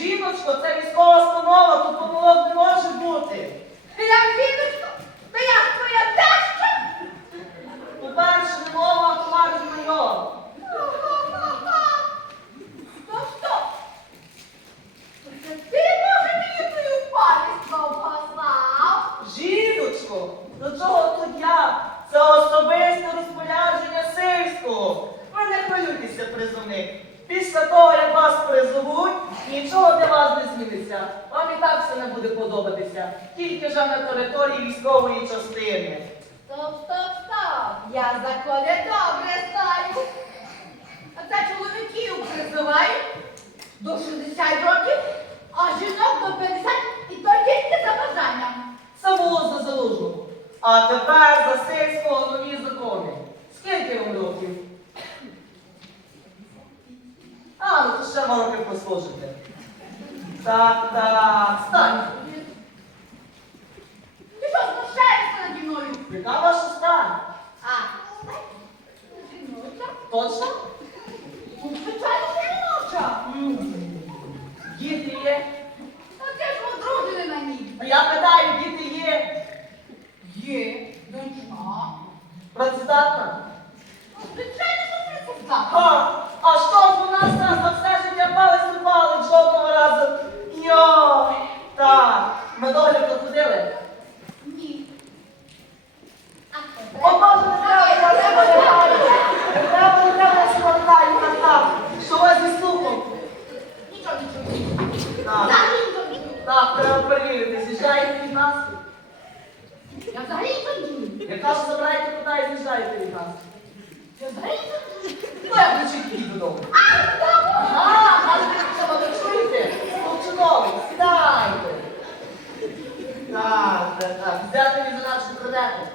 жіночко, це військова установа, тут помилок не може бути. Я жіночка, то я ж твоя теща. По-перше, не мова автомат знайом. Стоп, стоп. Це ти, може, мені твою палість послав? Жіночко, до чого тут я? Це особисте розпорядження сильського. Ви не хвилюйтеся, призовник. Після того, як вас призовуть, нічого для вас не зміниться. Вам і так все не буде подобатися. Тільки вже на території військової частини. Стоп, стоп, стоп. Я закони добре знаю. А це чоловіків призивають до 60 років, а жінок до 50 і то тільки за бажанням. Було за залужного. А тепер за сильського нові закони. Скільки вам років? А, ну то ще вам років послужите. Так, так, стань. Ти що знущаєшся наді мною? Яка ваша стань? А, жіноча? Точно? Ну, звичайно, жіноча. Діти є? Та ти ж одружений на ній. А я питаю, діти є? Є, дочка. Працездатна? Ну, звичайно, що працювати. А, а що ж у нас зараз за все життя палець не палець жодного разу? Йой! Так, ми догляд ходили. Ні. А О, Боже, не треба, я себе лягаю. Не треба, не треба, я себе лягаю, так, так. Що у вас зі слухом? Нічого не чую. Так, Взагалі нічого не чую. так, треба перевірити, з'їжджаєте від нас? Я взагалі нічого не кажу, забирайте кота і з'їжджаєте від нас. Чую. Ну, як ви чіткі додому? Ага, аж ви що ви чуєте? Ну, сідайте. Так, так, так. Взяти від нашу кредиту.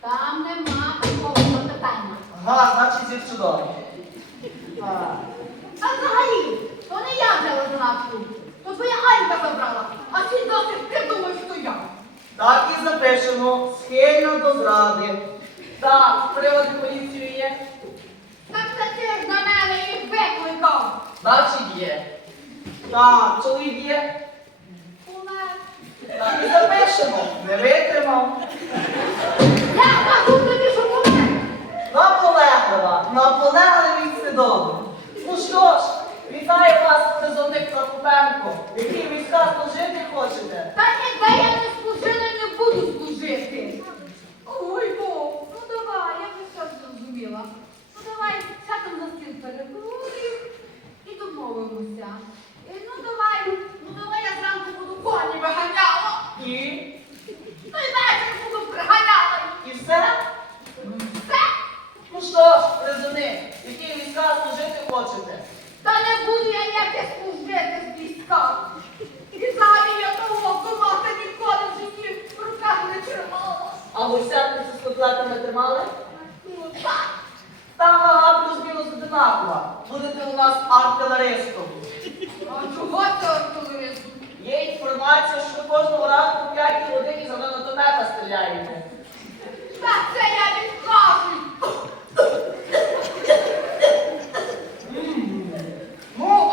Там нема такого запитання. Ага, значить, зі чудовий. Так. А взагалі, то не я взяла заначку. То твоя Анька забрала. А ти досить ти думаєш, що я. Так і запишемо. Схильно до зради. Так, приводи поліцію є. Так це ти ж на мене їх викликав. Значить є. Так, чоловік є. Умер. Так і запишемо. Не витримав. Я кажу тобі, що помер. Наполеглива, наполегливість це добре. Ну що ж, вітаю вас, призовник Прокопенко. В якій війська служити хочете? Та ніде я не служила і не буду служити. Ой, Бог, ну давай, я вже все зрозуміла. Ну давай, сядемо на стіл переговорів і домовимося. Е, Ну давай, ну давай я зранку буду коні виганяла. І? Ну і вечір буду приганяла. І все? Все? Ну що ж, призовник, в якій війська служити хочете? Та не буду я ніяке служити з війська. І взагалі я того автомата ніколи в житті в руках не тримала. А гусятницю з котлетами тримали? Ну так. Там вага плюс-мінус одинакова. Будете у нас артилеристом. А чого це артилерист? Є інформація, що кожного ранку в 5 годині за гранатомета стріляєте. Та це я відкажу. Ну,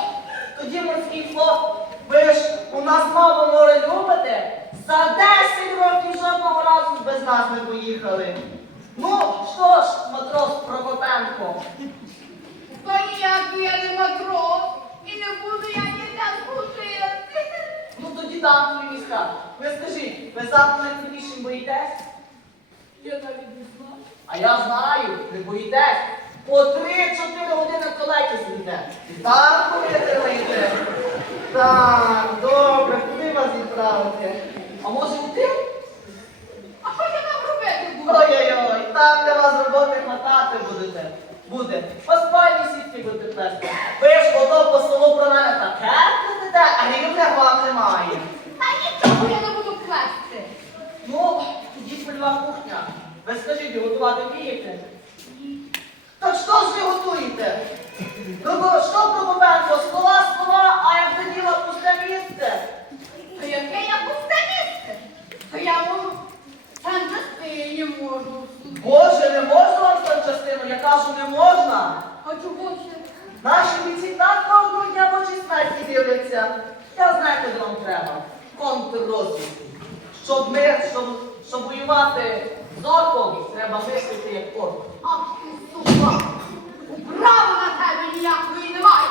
тоді морський флот, ви ж у нас мало море любите. За 10 років жодного разу без нас не поїхали. Ну, що ж, матрос Прокопенко, То ніякий я не матрос. І не буду я ніде служити. Твої міста. Ви скажіть, ви завтра найціннішим боїтесь? Я навіть не знаю. А я знаю, не боїтесь. По 3-4 години в туалеті сидите. І так витримаєте. Так, добре, куди вас відправити? А може йти? А що я там робити буду? Ой-ой-ой, там для вас роботи хватати будете. Буде. По спальні сітки будете плести. Ви ж ото по селу про мене таке плетете, а грівня вам немає. Та нічого я не буду плести. Ну, тоді польова кухня. Ви скажіть, готувати вмієте? Так що ж ви готуєте? Ну, бо що Прокопенко, слова, слова, а як до діла пусте місце? знаєте, де вам треба? Контррозвідку. Щоб ми, щоб, щоб воювати з орком, треба мислити як орк. Ах ти сука! Управи на тебе ніякої немає!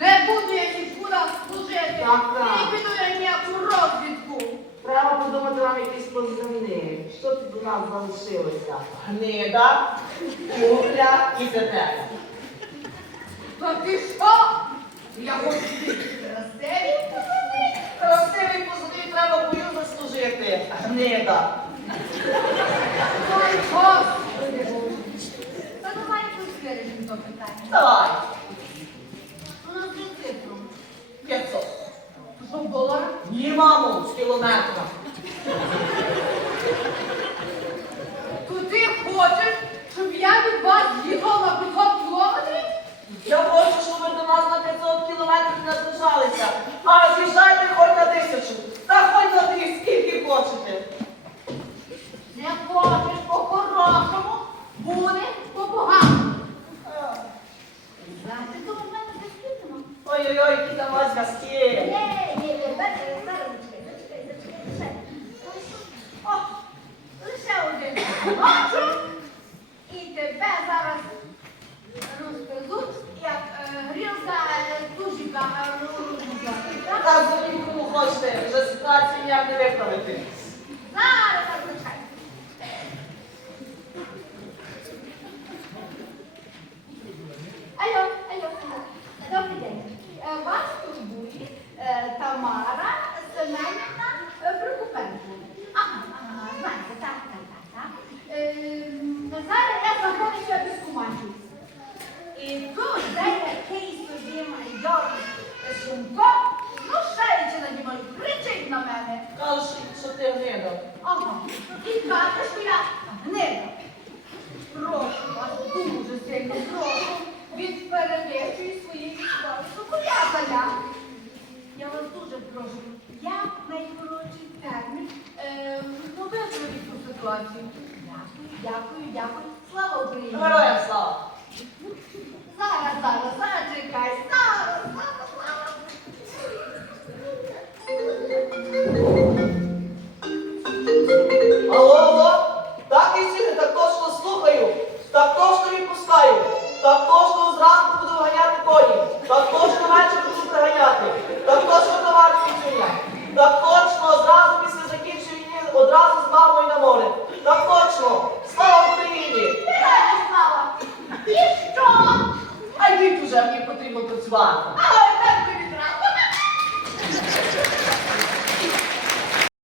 Не буду я нікуди служити! Так, так. Не піду я ніяку розвідку! Треба подумати вам якісь позивні. Що тут у нас залишилося? Гнида, кухля і тетеря. Та ти що? Я хочу бути красиві? Треба бою заслужити. Гнида. Ой, Господи! Та давай розкажемо то питання. Давай. Ну, на цифру. 500. Що в доларах? Ні, мамо, з кілометра. То ти хочеш, щоб я від вас їхав на 500 кілометрів? Я хочу, щоб ви до нас на 500 кілометрів не наближалися. А з'їжджайте pode ter зробіть кому хочете, вже ситуацію ніяк не виправити.